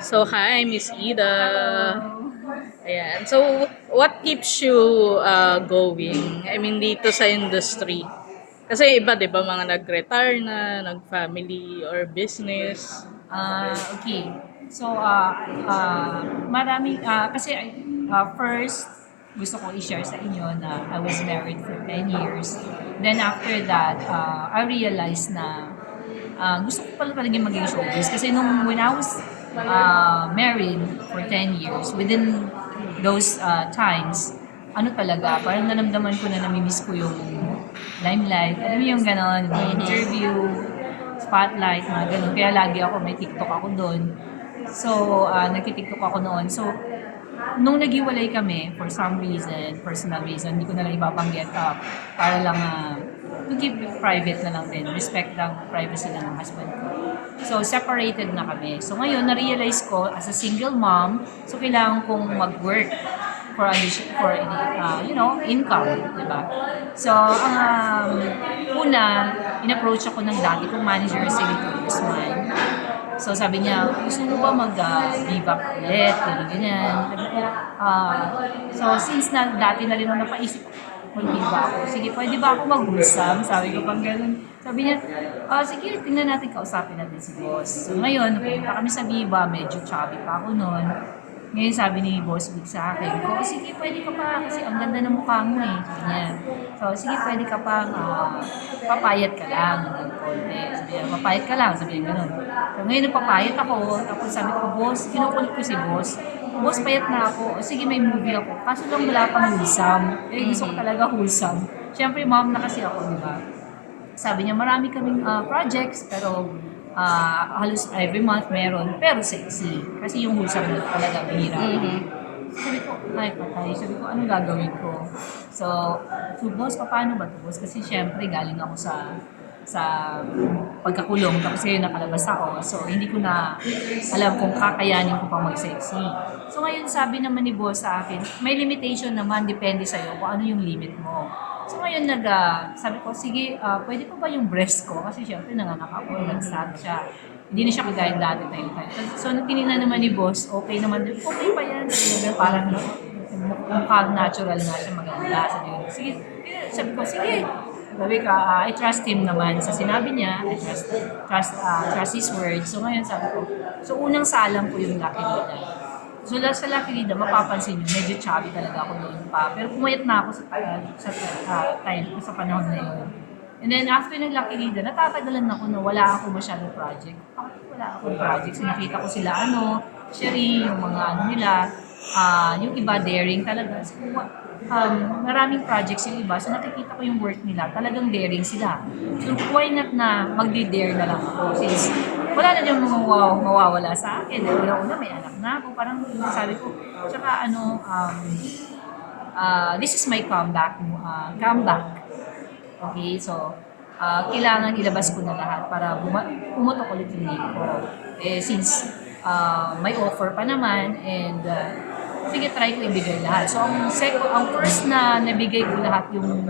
So, hi, Miss Ida. Ayan. So, what keeps you uh, going? I mean, dito sa industry. Kasi iba, di ba, mga nag-retire na, nag-family or business. Ah, okay. So, ah ah marami, ah kasi ah, first, gusto ko i-share sa inyo na I was married for 10 years. Then after that, ah, I realized na ah, gusto ko pala talaga maging showbiz. Kasi nung when I was ah, married for 10 years, within those ah, times, ano talaga, parang naramdaman ko na namimiss ko yung limelight. Alam mo yung gano'n, the interview, spotlight, mga ganun. Kaya lagi ako, may TikTok ako doon. So, uh, nagtitiktok ako noon. So, nung naghiwalay kami, for some reason, personal reason, hindi ko na lang ibabanggit uh, para lang uh, to keep private na lang din. Respect ang privacy lang ng husband ko. So, separated na kami. So, ngayon, na-realize ko, as a single mom, so kailangan kong mag-work for addition, for uh, you know, income, di ba? So, ang um, una, in-approach ako ng dati kong manager, si Lito Guzman. So, sabi niya, gusto mo ba mag-viva uh, ulit? Ganyan, ganyan. Sabi ko, ah, so, since na dati na rin ako napaisip, mag-viva ako. Sige, pwede ba ako mag-usam? Sabi ko pang ganun. Sabi niya, ah, sige, tingnan natin, kausapin natin si boss. So, ngayon, napunta kami sa Viva, medyo chubby pa ako noon. Ngayon sabi ni Boss Big sa akin, ko, sige pwede ka pa kasi ang ganda ng mukha mo eh. Niya. So, sige pwede ka pa, uh, papayat ka lang ng konti. Sabi niya, papayat ka lang. Sabi niya ganun. So, ngayon nagpapayat ako. Tapos sabi ko, Boss, kinukulit ko si Boss. Boss, payat na ako. O, sige, may movie ako. Kaso lang wala pang wholesome. Eh, gusto ko talaga wholesome. Siyempre, mom na kasi ako, di ba? Sabi niya, marami kaming uh, projects, pero uh, halos every month meron, pero sexy. Kasi yung husap na talaga mahirap. Mhm. Sabi ko, ay patay. Sabi ko, anong gagawin ko? So, boss, paano ba to boss? Kasi syempre, galing ako sa sa pagkakulong tapos ngayon nakalabas ako so hindi ko na alam kung kakayanin ko pa mag-sexy so ngayon sabi naman ni boss sa akin may limitation naman depende sa'yo kung ano yung limit mo So ngayon nag, uh, sabi ko, sige, uh, pwede pa ba yung breast ko? Kasi syempre nanganak ako, nag-sag siya. Hindi na siya kagaya dati time time. So nung tinignan naman ni boss, okay naman din. Okay pa yan. Sabi ko, parang mukhang natural nga siya maganda. Sabi ko, sige, sabi ko, sige. Sabi ko, uh, I trust him naman sa sinabi niya. I trust, trust, uh, trust his words. So ngayon sabi ko, so unang salang ko yung Lucky Lida. So sa Lucky Lida, mapapansin nyo, medyo chubby talaga ako noon pa. Pero pumayat na ako sa, uh, sa uh, time ko sa panahon na yun. And then after ng Lucky Lida, natatagalan ako na wala ako masyadong project. Bakit wala akong project? So nakita ko sila ano, Sherry, yung mga ano nila, uh, yung iba daring talaga. So, um, maraming projects yung iba. So nakikita ko yung work nila. Talagang daring sila. So why not na magdi-dare na lang ako? Since mga wow, mawawala sa akin. Dahil una-una may anak na ako. Parang sabi ko, tsaka ano, um, uh, this is my comeback. Uh, comeback. Okay, so, uh, kailangan ilabas ko na lahat para pumutok ulit yung name ko. Eh, since uh, may offer pa naman and uh, sige, try ko ibigay lahat. So, ang, sec- ang first na nabigay ko lahat yung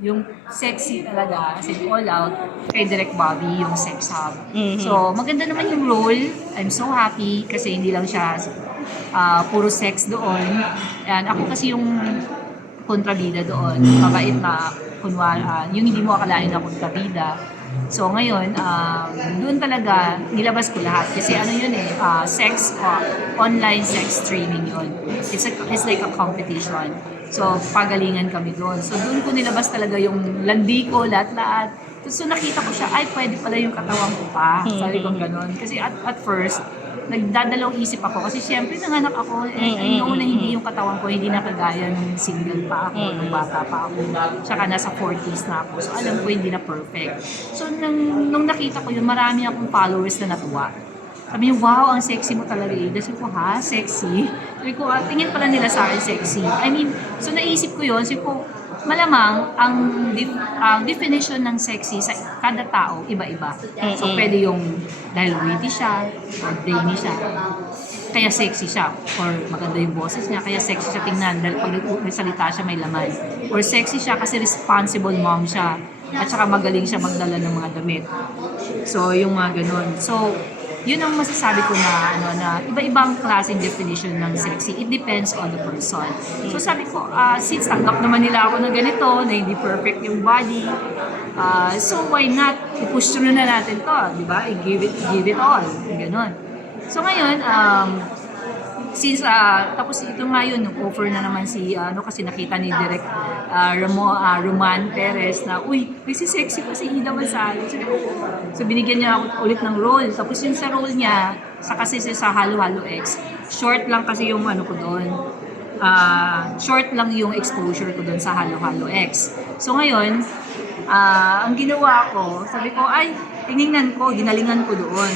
yung sexy talaga, as in all out, kay Direct Bobby, yung sex hub. Mhm. So, maganda naman yung role. I'm so happy kasi hindi lang siya ah, puro sex doon. And ako kasi yung kontrabida doon. Mabait na, kunwari, ah, yung hindi mo akalain na kontrabida. So ngayon, um, doon talaga nilabas ko lahat. Kasi ano yun eh, ah, sex, ah, online sex streaming yun. It's, a, it's like a competition. So pagalingan kami doon. So doon ko nilabas talaga yung landi ko, lahat-lahat. So nakita ko siya, ay pwede pala yung katawan ko pa. Sabi ko ganun. Kasi at, at first, nagdadalawang isip ako. Kasi syempre nanganak ako, eh, I know na hindi yung katawan ko, hindi na kagaya nung single pa ako, nung bata pa ako. Tsaka nasa 40s na ako. So alam ko hindi na perfect. So nung, nung nakita ko yun, marami akong followers na natuwa. Sabi niya, wow, ang sexy mo talaga eh. Sabi ko, ha? Sexy? Sabi ko, ah, tingin pala nila sa akin sexy. I mean, so naisip ko yun. Sabi ko, malamang ang, def- ang definition ng sexy sa kada tao, iba-iba. So, Mm-mm. pwede yung dahil witty siya, or brainy siya, kaya sexy siya. Or maganda yung boses niya, kaya sexy siya tingnan dahil pag nagsalita siya may laman. Or sexy siya kasi responsible mom siya. At saka magaling siya magdala ng mga damit. So, yung mga ganun. So, yun ang masasabi ko na ano na iba-ibang klaseng definition ng sexy. It depends on the person. So sabi ko, ah, since tanggap naman nila ako ng ganito, na hindi perfect yung body, ah, so why not i-push na natin to, di ba? I-give it, give it all. Ganon. So ngayon, um, since ah, tapos ito nga yun, offer na naman si ano kasi nakita ni Direk ah, Ramo, ah, Roman Perez na uy, kasi sexy pa si Ida ko, So binigyan niya ako ulit ng role. Tapos yung sa role niya, sa kasi sa Halo Halo X, short lang kasi yung ano ko doon. Ah, short lang yung exposure ko doon sa Halo Halo X. So ngayon, ah, ang ginawa ko, sabi ko, ay, tinignan ko, ginalingan ko doon.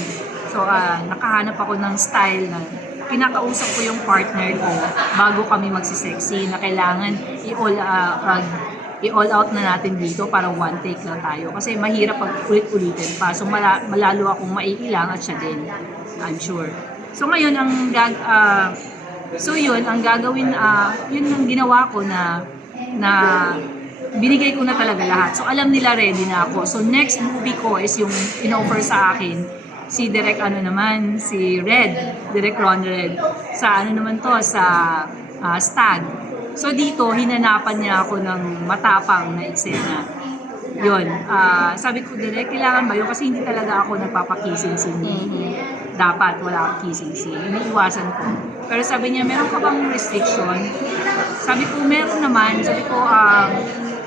So, ah, nakahanap ako ng style na kinakausap ko yung partner ko bago kami magsisexy na kailangan i-all, ah, ah, i-all out na natin dito para one take lang tayo. Kasi mahirap pag ulit-ulitin pa. So, mala- malalo akong maiilang at siya din. I'm sure. So, ngayon, ang gag... ah, so, yun, ang gagawin, ah, yun ang ginawa ko na na binigay ko na talaga lahat. So, alam nila ready na ako. So, next movie ko is yung in-offer sa akin si Direk ano naman, si Red, Direk Ron Red. Sa ano naman to, sa ah, Stag. So dito, hinanapan niya ako ng matapang na eksena. Yun, ah, sabi ko, Direk, kailangan ba yun? Kasi hindi talaga ako nagpapakissing scene. Dapat wala akong kissing scene. Iniiwasan ko. Pero sabi niya, meron ka bang restriction? Sabi ko, meron naman. Sabi ko, ah,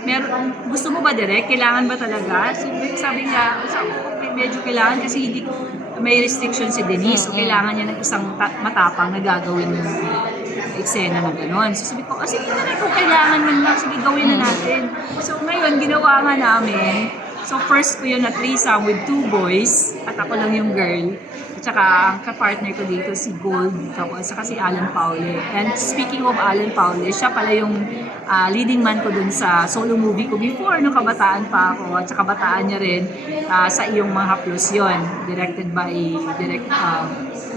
meron, gusto mo ba direct? Kailangan ba talaga? So, sabi niya, sabi ko, medyo kailangan kasi hindi may restriction si Denise. So, kailangan niya ng isang ta- matapang na gagawin yung eksena na gano'n. So, sabi ko, ah, sige na kung kailangan man lang, sige gawin na natin. So, ngayon, ginawa nga namin, so first ko yun na threesome with two boys, at ako lang yung girl. At saka, ang kapartner ko dito, si Gold, tapos saka si Alan Paule. And speaking of Alan Paule, siya pala yung ah, leading man ko dun sa solo movie ko before, nung kabataan pa ako. At saka kabataan niya rin ah, sa iyong mga haplos yon directed by direct ah,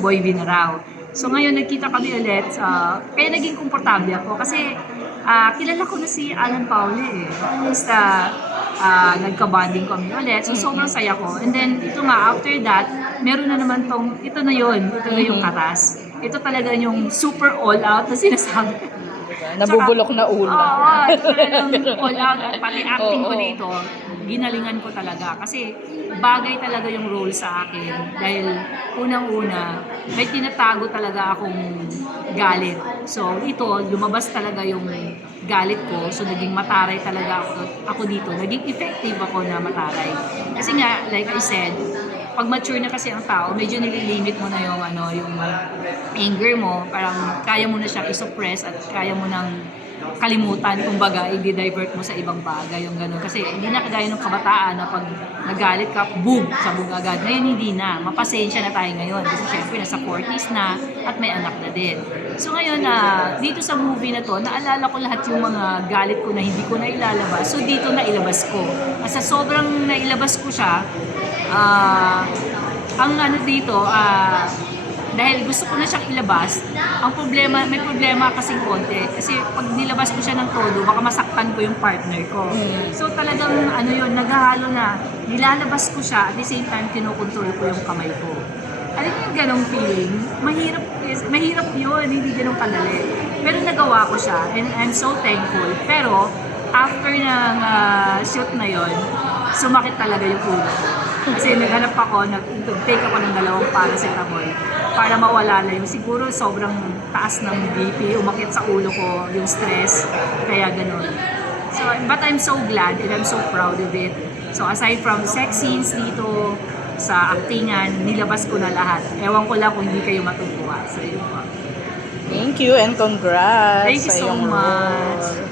Boy Vinarao. So ngayon nagkita kami ulit, ah, kaya naging komportable ako kasi ah, kilala ko na si Alan Paule eh. Basta ah, nagka-bonding kami ulit. So sobrang saya ko. And then ito nga, after that, meron na naman tong, ito na yon ito na yung katas. Ito talaga yung super all out na sinasabi. Nabubulok na ulo. Oo, talagang all out. At pati acting ko dito, ginalingan ko talaga. Kasi bagay talaga yung role sa akin. Dahil unang-una, may tinatago talaga akong galit. So ito, lumabas talaga yung galit ko. So naging mataray talaga ako, ako dito. Naging effective ako na mataray. Kasi nga, like I said, pag mature na kasi ang tao, medyo nililimit mo na yung ano, yung anger mo, parang kaya mo na siyang i-suppress at kaya mo nang kalimutan, kumbaga, i-divert mo sa ibang bagay, yung gano'n. Kasi hindi na kagaya ng kabataan na pag nagalit ka, boom, sabog agad. Ngayon hindi na, mapasensya na tayo ngayon. Kasi syempre, nasa 40s na at may anak na din. So ngayon, na dito sa movie na to, naalala ko lahat yung mga galit ko na hindi ko na ilalabas. So dito na ilabas ko. At sa sobrang nailabas ko siya, ah, ang ano dito, ah, dahil gusto ko na siyang ilabas, ang problema, may problema kasi konti. Kasi pag nilabas ko siya ng todo, baka masaktan ko yung partner ko. So talagang ano yun, naghahalo na. Nilalabas ko siya, at the same time, kinokontrol ko yung kamay ko. Alam mo yung ganong feeling? Mahirap, mahirap yun, hindi ganong kadali. Pero nagawa ko siya, and I'm so thankful. Pero, after ng ah, shoot na yon sumakit talaga yung ulo ko. Kasi naghanap ako, nag-take ako ng dalawang paracetamol para mawala na yung siguro sobrang taas ng BP, umakit sa ulo ko, yung stress, kaya ganun. So, but I'm so glad and I'm so proud of it. So, aside from sex scenes dito, sa actingan, nilabas ko na lahat. Ewan ko lang kung hindi kayo matutuwa. So, yun po. Thank you and congrats Thank you so much. role.